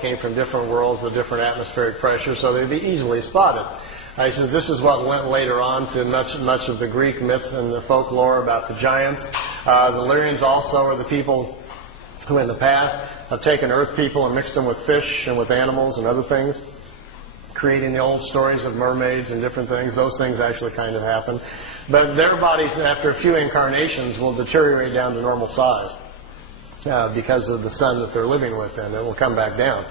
came from different worlds with different atmospheric pressures, so they'd be easily spotted. He says this is what went later on to much of the Greek myth and the folklore about the giants. The Lyrians also are the people who in the past have taken earth people and mixed them with fish and with animals and other things, creating the old stories of mermaids and different things. Those things actually kind of happen. But their bodies, after a few incarnations, will deteriorate down to normal size because of the sun that they're living within. It will come back down.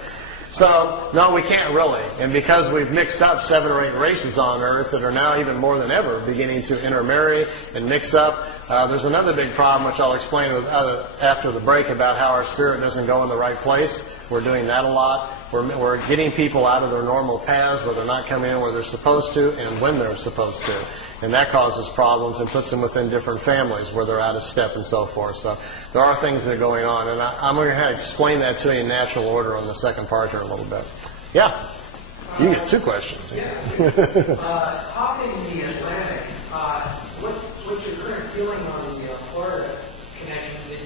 So, no, we can't really. And because we've mixed up 7 or 8 races on Earth that are now even more than ever beginning to intermarry and mix up, there's another big problem, which I'll explain after the break, about how our spirit doesn't go in the right place. We're doing that a lot. We're getting people out of their normal paths where they're not coming in where they're supposed to and when they're supposed to. And that causes problems and puts them within different families where they're out of step and so forth. So there are things that are going on. And I'm going to explain that to you in natural order on the second part here a little bit. Yeah? You get 2 questions. Talking the Atlantic, what's your current feeling on the Florida connections that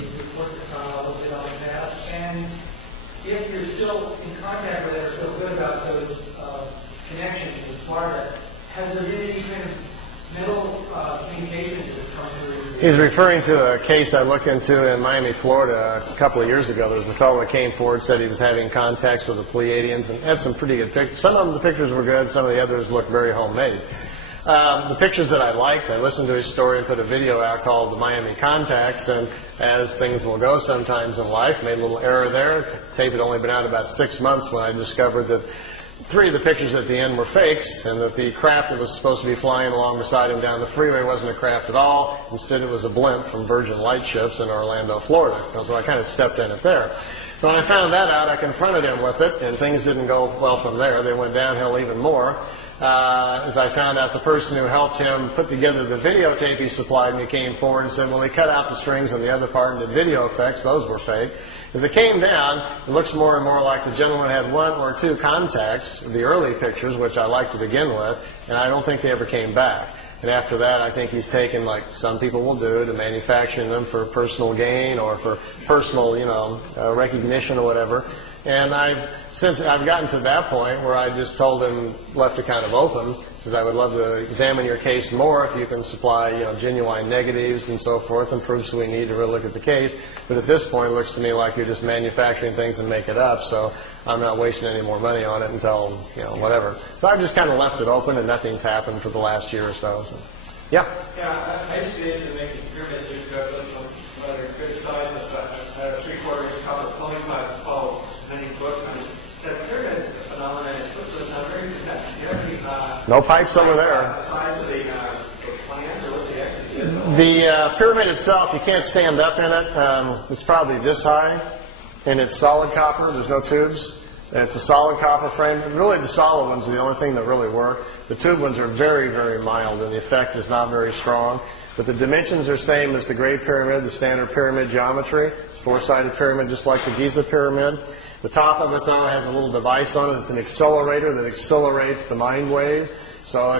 you reported a little bit on the past? And if you're still in contact with it or feel good about those connections in Florida, has there been any kind of mental communications that have come through? He's referring to a case I looked into in Miami, Florida a couple of years ago. There was a fellow that came forward, said he was having contacts with the Pleiadians, and had some pretty good pictures. Some of the pictures were good, some of the others looked very homemade. The pictures that I liked, I listened to his story and put a video out called The Miami Contacts, and as things will go sometimes in life, made a little error there. Tape had only been out about 6 months when I discovered that 3 of the pictures at the end were fakes, and that the craft that was supposed to be flying along beside him down the freeway wasn't a craft at all. Instead, it was a blimp from Virgin Lightships in Orlando, Florida. So I kind of stepped in it there. So when I found that out, I confronted him with it, and things didn't go well from there. They went downhill even more. As I found out the person who helped him put together the videotape he supplied me came forward and said, well, he cut out the strings on the other part and did video effects. Those were fake. As it came down, it looks more and more like the gentleman had 1 or 2 contacts, the early pictures, which I liked to begin with, and I don't think they ever came back. And after that, I think he's taken, like some people will do, to manufacturing them for personal gain or for personal, recognition or whatever. And since I've gotten to that point where I just told him, left it kind of open, says I would love to examine your case more if you can supply, genuine negatives and so forth and proofs we need to really look at the case. But at this point, it looks to me like you're just manufacturing things and make it up. So I'm not wasting any more money on it until, whatever. So I've just kind of left it open, and nothing's happened for the last year or so. Yeah? Yeah, I used to be into making pyramids years ago. They're good sizes. I had a 3/4-inch copper pulling pipe to follow many books on it. The pyramid phenomenon in Switzerland is not very good. That's very, no pipes over there. The size of the plans or what they actually did. The pyramid itself, you can't stand up in it. It's probably this high, and it's solid copper. There's no tubes. And it's a solid copper frame. And really, the solid ones are the only thing that really work. The tube ones are very, very mild, and the effect is not very strong. But the dimensions are same as the Great Pyramid, the standard pyramid geometry. It's 4-sided pyramid, just like the Giza Pyramid. The top of it, though, has a little device on it. It's an accelerator that accelerates the mind waves. So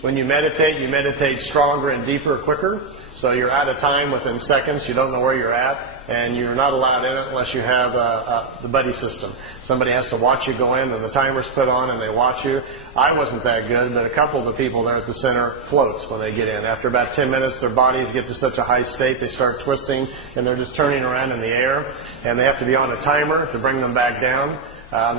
when you meditate stronger and deeper, quicker. So you're out of time within seconds. You don't know where you're at, and you're not allowed in it unless you have the buddy system. Somebody has to watch you go in, and the timer's put on, and they watch you. I wasn't that good, but a couple of the people there at the center floats when they get in. After about 10 minutes, their bodies get to such a high state, they start twisting, and they're just turning around in the air. And they have to be on a timer to bring them back down.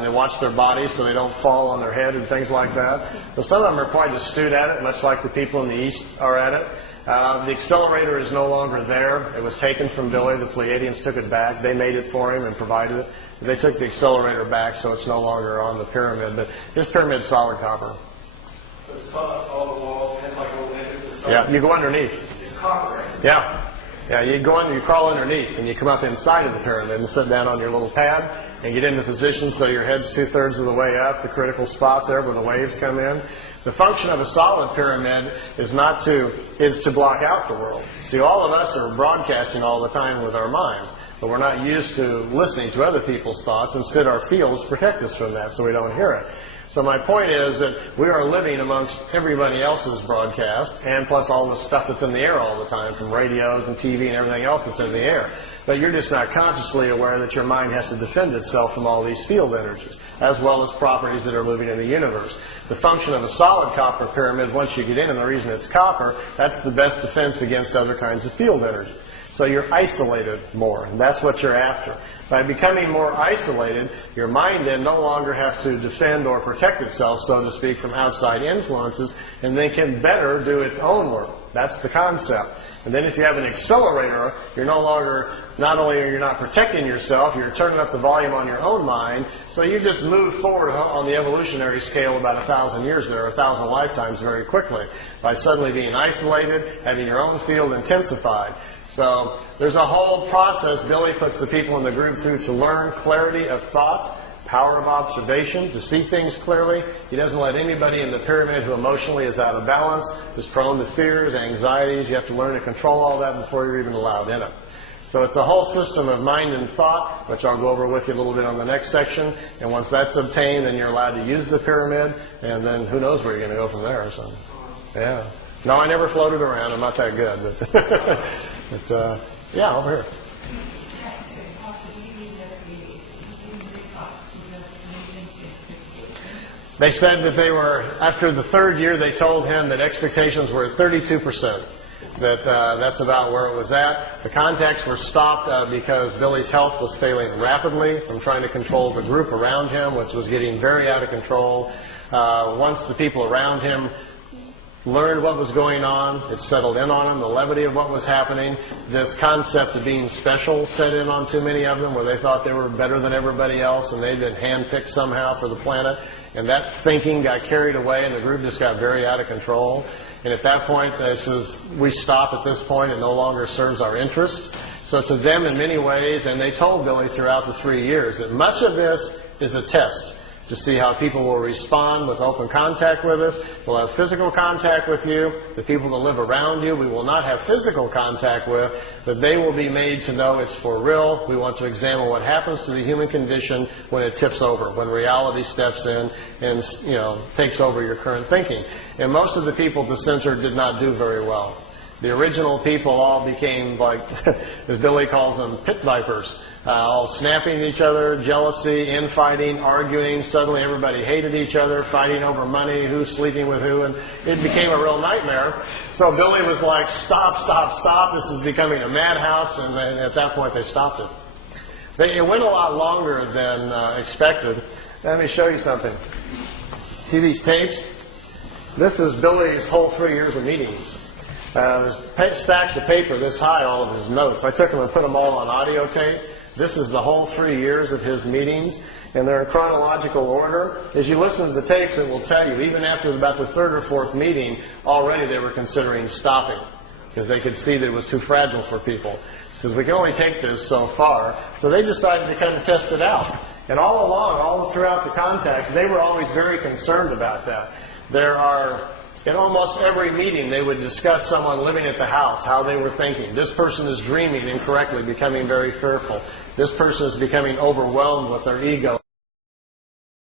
They watch their bodies so they don't fall on their head and things like that. But some of them are quite astute at it, much like the people in the East are at it. The accelerator is no longer there. It was taken from Billy. The Pleiadians took it back. They made it for him and provided it. They took the accelerator back, so it's no longer on the pyramid. But this pyramid is solid copper. So it's all the walls has like a little window. Yeah, you go underneath. It's copper, right? Yeah. Yeah, you go in, you crawl underneath, and you come up inside of the pyramid and sit down on your little pad and get into position so your head's 2/3 of the way up, the critical spot there where the waves come in. The function of a solid pyramid is to block out the world. See, all of us are broadcasting all the time with our minds, but we're not used to listening to other people's thoughts. Instead, our fields protect us from that so we don't hear it. So my point is that we are living amongst everybody else's broadcast, and plus all the stuff that's in the air all the time, from radios and TV and everything else that's in the air. But you're just not consciously aware that your mind has to defend itself from all these field energies, as well as properties that are moving in the universe. The function of a solid copper pyramid, once you get in, and the reason it's copper, that's the best defense against other kinds of field energies. So you're isolated more, and that's what you're after. By becoming more isolated, your mind then no longer has to defend or protect itself, so to speak, from outside influences, and then can better do its own work. That's the concept. And then if you have an accelerator, you're no longer, not only are you not protecting yourself, you're turning up the volume on your own mind, so you just move forward on the evolutionary scale about 1,000 years there, 1,000 lifetimes very quickly, by suddenly being isolated, having your own field intensified. So there's a whole process Billy puts the people in the group through to learn clarity of thought, power of observation, to see things clearly. He doesn't let anybody in the pyramid who emotionally is out of balance, is prone to fears, anxieties. You have to learn to control all that before you're even allowed in it. So it's a whole system of mind and thought, which I'll go over with you a little bit on the next section. And once that's obtained, then you're allowed to use the pyramid, and then who knows where you're going to go from there. So, yeah. No, I never floated around. I'm not that good. But yeah, over here. They said that they were, after the third year, they told him that expectations were at 32%. That's about where it was at. The contacts were stopped because Billy's health was failing rapidly from trying to control the group around him, which was getting very out of control. Once the people around him learned what was going on, it settled in on them, the levity of what was happening. This concept of being special set in on too many of them, where they thought they were better than everybody else and they'd been handpicked somehow for the planet. And that thinking got carried away and the group just got very out of control. And at that point, they says, we stop at this point, it no longer serves our interest. So to them, in many ways, and they told Billy throughout the 3 years, that much of this is a test to see how people will respond with open contact with us. We'll have physical contact with you. The people that live around you, we will not have physical contact with, but they will be made to know it's for real. We want to examine what happens to the human condition when it tips over, when reality steps in and, takes over your current thinking. And most of the people at the center did not do very well. The original people all became, like, as Billy calls them, pit vipers, all snapping at each other, jealousy, infighting, arguing. Suddenly everybody hated each other, fighting over money, who's sleeping with who, and it became a real nightmare. So Billy was like, stop, stop, stop, this is becoming a madhouse, and then at that point they stopped it. It went a lot longer than expected. Let me show you something. See these tapes? This is Billy's whole 3 years of meetings. There's stacks of paper this high, all of his notes. I took them and put them all on audio tape. This is the whole 3 years of his meetings, and they're in chronological order. As you listen to the tapes, it will tell you, even after about the third or fourth meeting, already they were considering stopping, because they could see that it was too fragile for people. So we can only take this so far. So they decided to kind of test it out. And all along, all throughout the contacts, they were always very concerned about that. In almost every meeting, they would discuss someone living at the house, how they were thinking. This person is dreaming incorrectly, becoming very fearful. This person is becoming overwhelmed with their ego.